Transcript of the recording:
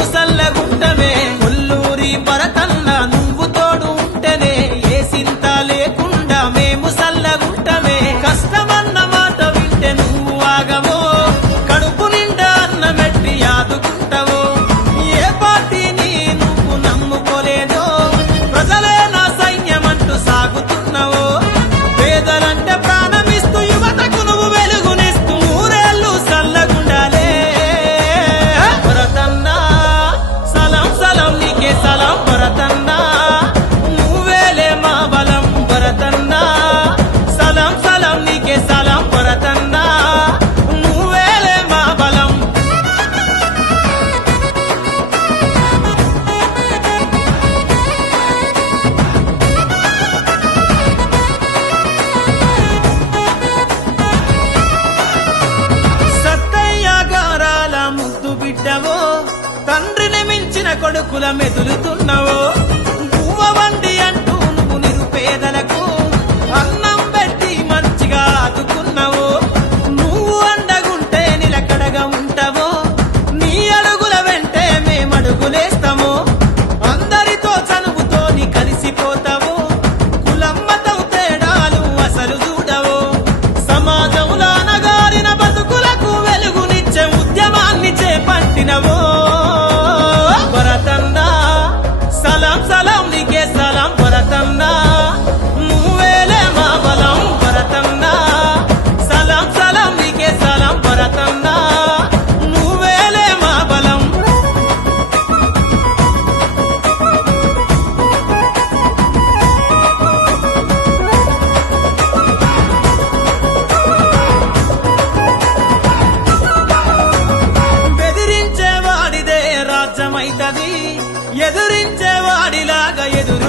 మేము సల్లగుంటమే కొల్లూరి భరతన్న నువ్వు తోడు ఉంటేనే ఏ సింత లేకుండా మేము సల్లగుంటమే కష్టమన్న మాట వింటే నువ్వు ఆగవో కడుపు నిండా అన్నమెట్టి ఆదుకుంటావో ఏ పార్టీని నువ్వు నమ్ముకోలేదో ప్రజలే నా సైన్యమంటూ సాగుతున్నావో పేదలంటే ప్రాణమిస్తూ యువతకు నువ్వు వెలుగునిస్తూ నూరేళ్ళు సల్లగుండాలే భరతన్నా సలాం సలాం నీకే సలాం భరతన్నా నువ్వేలే మా బలం భరతన్నా సలాం సలాం నీకే సలాం భరతన్నా నువ్వేలే మా బలం సత్తయ్య గారాల ముద్దు బిడ్డవో తండ్రిని మించిన కొడుకుల మెదులుతున్నవో పువ్వ వండి అంటూ నువ్వు నిరుపేదలకు అన్నం పెట్టి మంచిగా ఆదుకున్నావో నువ్వు అండగుంటే నిలకడగా ఉంటావో నీ అడుగుల వెంటే మేమడుగులేస్తామో అందరితో చనువుతోని కలిసిపోతావో కులమ్మతో తేడాలు అసలు చూడవో సమాజంలో అనగారిన బతుకులకు వెలుగునిచ్చే ఉద్యమాన్ని చేపట్టినవో భరతన్నా సలాం సలాం నీకే సలాం భరతన్నా నువ్వేలే మా బలం భరతన్నా సలాం సలాం నీకే సలాం భరతన్నా నువ్వేలే మా బలం బెదిరించే వాడిదే రాజ్యమైతది ఎదురించే వాడిలాగా ఎదురు